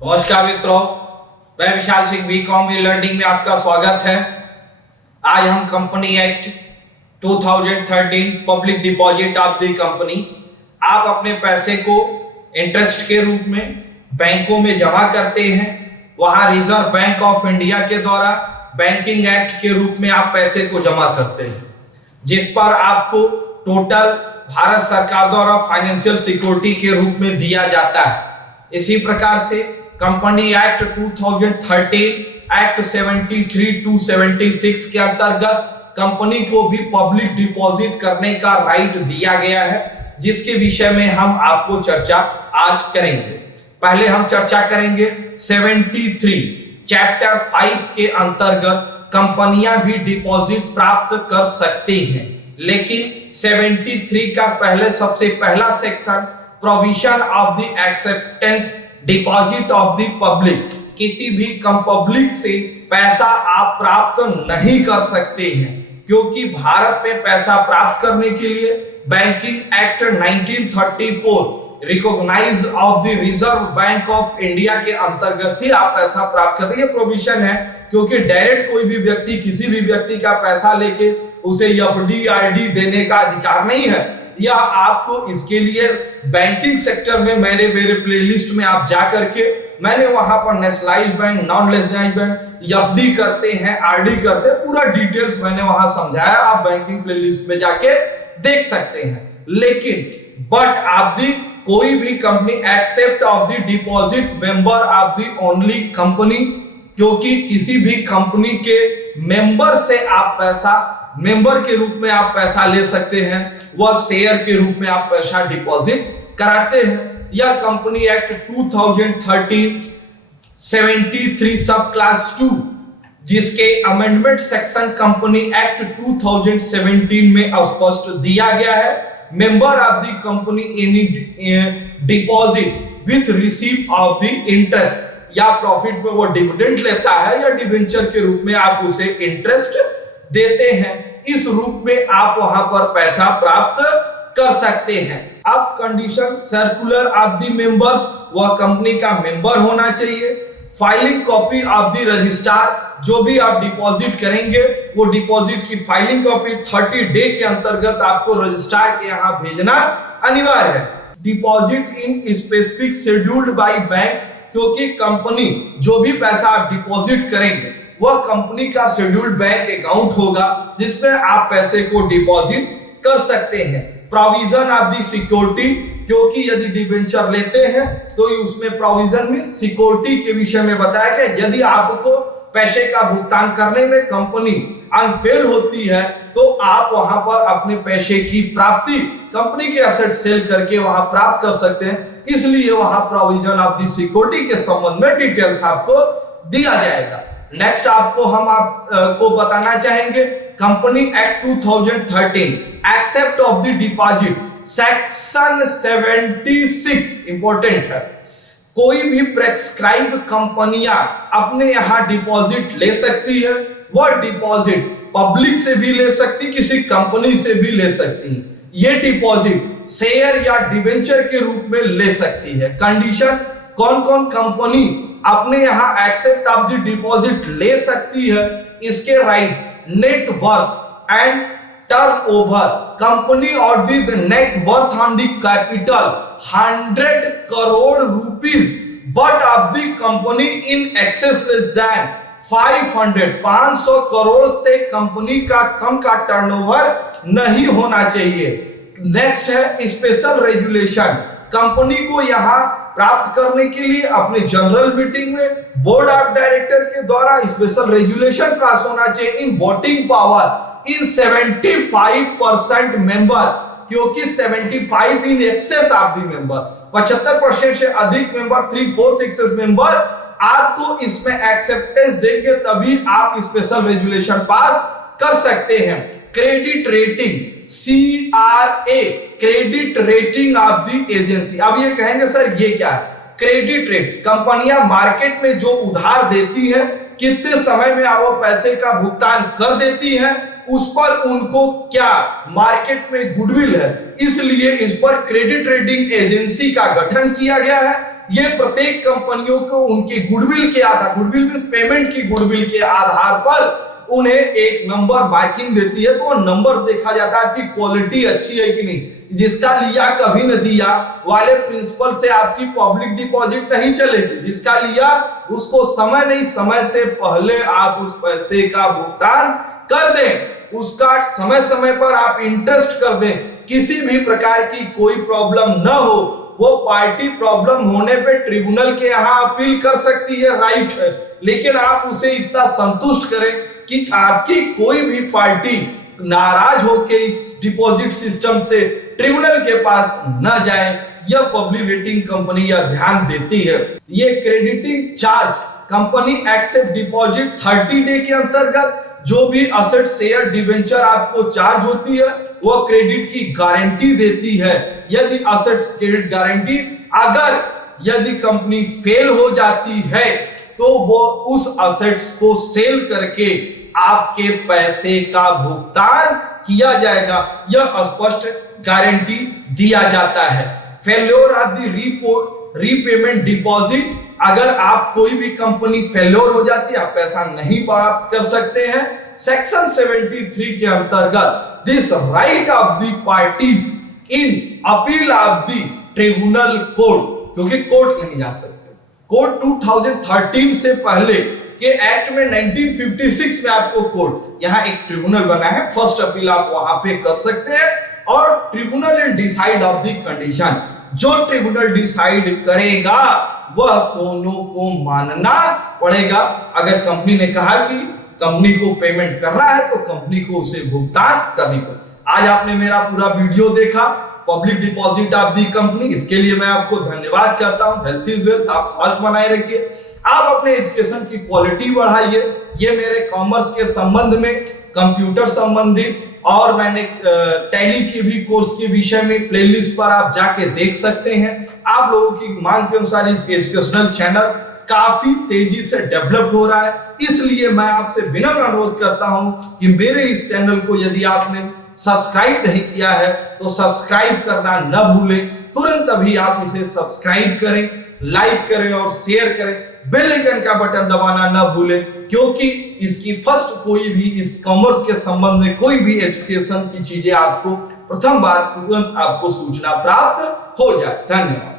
नमस्कार मित्रों, मैं विशाल सिंह बीकॉम लर्निंग में आपका स्वागत है। आज हम company act 2013 public deposit of the company, आप अपने पैसे को इंटरेस्ट के रूप में बैंकों में जमा करते हैं, वहां रिजर्व बैंक ऑफ इंडिया के द्वारा बैंकिंग एक्ट के रूप में आप पैसे को जमा करते हैं, जिस पर आपको टोटल भारत सरकार द्वारा फाइनेंशियल सिक्योरिटी के रूप में दिया जाता है। इसी प्रकार से कंपनी एक्ट 2013 एक्ट 73 टू 76 के अंतर्गत कंपनी को भी पब्लिक डिपॉजिट करने का राइट दिया गया है, जिसके विषय में हम आपको चर्चा आज करेंगे। पहले हम चर्चा करेंगे 73 चैप्टर 5 के अंतर्गत कंपनियां भी डिपॉजिट प्राप्त कर सकती हैं, लेकिन 73 का सबसे पहला section provision of the acceptance deposit of the public, किसी भी पब्लिक से पैसा आप प्राप्त नहीं कर सकते हैं, क्योंकि भारत में पैसा प्राप्त करने के लिए banking act 1934 recognise of the reserve bank of India के अंतर्गत ही आप पैसा प्राप्त करते हैं। ये प्रोविजन है, क्योंकि डायरेक्ट कोई भी व्यक्ति किसी भी व्यक्ति का पैसा लेके उसे एफडी आरडी देने का अधिकार नहीं है। या आपको इसके लिए बैंकिंग सेक्टर में मेरे प्लेलिस्ट में आप जा करके मैंने वहां पर nationalised bank, non nationalised bank, FD करते हैं, आरडी करते हैं, पूरा डिटेल्स मैंने वहां समझाया, आप बैंकिंग प्लेलिस्ट में जाके देख सकते हैं। लेकिन बट आप दी कोई भी company except of the deposit member of the only company, क्योंकि किसी भी कंपनी के मेंबर से आप पैसा, मेंबर के रूप में आप पैसा ले सकते हैं, वह शेयर के रूप में आप पैसा डिपॉजिट कराते हैं। यह कंपनी एक्ट 2013 73 सब क्लास 2, जिसके अमेंडमेंट सेक्शन कंपनी एक्ट 2017 में स्पष्ट दिया गया है, member of the company any deposit with receive of the interest, या प्रॉफिट में वो डिविडेंड लेता है या डिवेंचर के रूप में आप उसे इंटरेस्ट देते हैं, इस रूप में आप वहां पर पैसा प्राप्त कर सकते हैं। अब condition circular of the members, वह कंपनी का मेंबर होना चाहिए। Filing copy of the registrar, जो भी आप डिपॉजिट करेंगे वो डिपॉजिट की फाइलिंग कॉपी 30 डे के अंतर्गत आपको रजिस्ट्रार के यहां भेजना अनिवार्य है। Deposit in specific scheduled by bank, क्योंकि कंपनी जो भी पैसा आप डिपॉजिट करेंगे वह कंपनी का शेड्यूल्ड बैंक अकाउंट होगा, जिसमें आप पैसे को डिपॉजिट कर सकते हैं। प्रोविजन ऑफ द सिक्योरिटी, क्योंकि यदि डिबेंचर लेते हैं तो उसमें प्रोविजन में सिक्योरिटी के विषय में बताया गया, यदि आपको पैसे का भुगतान करने में कंपनी अनफेल होती है तो आप वहां पर अपने पैसे की प्राप्ति कंपनी के एसेट सेल करके वहां प्राप्त कर सकते हैं। इसलिए वहां प्रोविजन ऑफ द सिक्योरिटी के संबंध में डिटेल्स आपको दिया जाएगा। नेक्स्ट आपको हम आपको बताना चाहेंगे company act 2013 except of the deposit section 76 important है। कोई भी प्रेस्क्राइब कंपनियां अपने यहां डिपॉजिट ले सकती है, वह डिपॉजिट पब्लिक से भी ले सकती, किसी कंपनी से भी ले सकती है। ये डिपॉजिट शेयर या डिवेंचर के रूप में ले सकती है। कंडीशन, कौन कौन कंपनी अपने यहां एक्सेप्ट ऑफ द डिपॉजिट ले सकती है, इसके right net worth and turnover company और the net worth on the capital 100 crore rupees, but of the company in excess less than 500 crore से कंपनी का कम का टर्नओवर नहीं होना चाहिए। नेक्स्ट है स्पेशल रेजुलेशन, कंपनी को यहां प्राप्त करने के लिए अपने जनरल मीटिंग में बोर्ड ऑफ डायरेक्टर के द्वारा स्पेशल रेजुलेशन पास होना चाहिए in voting power in 75% member, क्योंकि 75 in excess of the member, 75% से अधिक मेंबर, 3/4 एक्सेस मेंबर आपको इसमें एक्सेप्टेंस देंगे तभी आप स्पेशल रेजुलेशन पास कर सकते हैं। Credit rating CRA, credit rating of the agency. अब ये कहेंगे सर ये क्या है? क्रेडिट रेट, कंपनियां मार्केट में जो उधार देती हैं, कितने समय में वो पैसे का भुगतान कर देती हैं, उस पर उनको क्या मार्केट में गुडविल है, इसलिए इस पर क्रेडिट रेटिंग एजेंसी का गठन किया गया है। ये प्रत्येक कंपनियों को उनके गुडविल के आधार, गुडविल मींस पेमेंट की गुडविल के आधार पर उन्हें एक नंबर मार्किंग देती है। तो नंबर देखा जाता है कि क्वालिटी अच्छी है कि नहीं। जिसका लिया कभी न दिया वाले प्रिंसिपल से आपकी पब्लिक डिपॉजिट नहीं चलेगी। जिसका लिया उसको समय नहीं, समय से पहले आप उस पैसे का भुगतान कर दें, उसका समय समय पर आप इंटरेस्ट कर दें, किसी भी प्रकार की कोई प्रॉब्लम न हो। वो पार्टी प्रॉब्लम होने पे ट्रिब्यूनल के यहाँ अपील कर सकती है, राइट है, लेकिन आप उसे इतना संतुष्ट करें कि आपकी कोई भी पार्टी नाराज होकर इस डिपॉजिट सिस्टम से ट्रिब्यूनल के पास न जाए। यह पब्लिक रेटिंग कंपनी यह ध्यान देती है। ये crediting charge company except deposit 30 day के अंतर्गत जो भी असेट शेयर डिवेंचर आपको चार्ज होती है वह क्रेडिट की गारंटी देती है। यदि असेट्स क्रेडिट गारंटी, अगर यदि कंपनी फेल हो जाती है तो वो उस असेट्स को सेल करके आपके पैसे का भुगतान किया जाएगा। यह स्पष्ट गारंटी दिया जाता है। Failure of the repayment deposit, अगर आप कोई भी कंपनी फेल्योर हो जाती है, आप पैसा नहीं प्राप्त कर सकते हैं, सेक्शन 73 के अंतर्गत this right of the parties in appeal of the tribunal court, क्योंकि कोर्ट नहीं जा सकते। कोर्ट 2013 से पहले के एक्ट में 1956 में आपको कोर्ट, यहाँ एक ट्रिब्यूनल बना है, फर्स्ट अपील आप वहां पे कर सकते हैं। और tribunal and decide of the condition, जो ट्रिब्यूनल डिसाइड करेगा वह दोनों को मानना पड़ेगा। अगर कंपनी ने कहा कि कंपनी को पेमेंट करना है तो कंपनी को उसे भुगतान करनी पड़ेगा। आज आपने मेरा पूरा वीडियो देखा, public deposit of the company, इसके लिए मैं आपको धन्यवाद कहता हूं। हेल्थ इज वेल्थ, आप स्वास्थ्य बनाए रखिए, आप अपने एजुकेशन की क्वालिटी बढ़ाइए। ये मेरे कॉमर्स के संबंध में, कंप्यूटर संबंधित और मैंने टैली के भी कोर्स के विषय में प्लेलिस्ट पर आप जाके देख सकते हैं। आप लोगों की मांग के अनुसार इस एजुकेशनल चैनल काफी तेजी से डेवलप हो रहा है, इसलिए मैं आपसे विनम्र अनुरोध करता हूं कि मेरे इस चैनल को यदि आपने सब्सक्राइब नहीं किया है तो सब्सक्राइब करना न भूलें। तुरंत अभी आप इसे सब्सक्राइब करें, लाइक करें और शेयर करें। बेल आइकन का बटन दबाना न भूलें, क्योंकि इसकी फर्स्ट कोई भी इस कॉमर्स के संबंध में कोई भी एजुकेशन की चीजें आपको प्रथम बार तुरंत आपको सूचना प्राप्त हो जाए। धन्यवाद।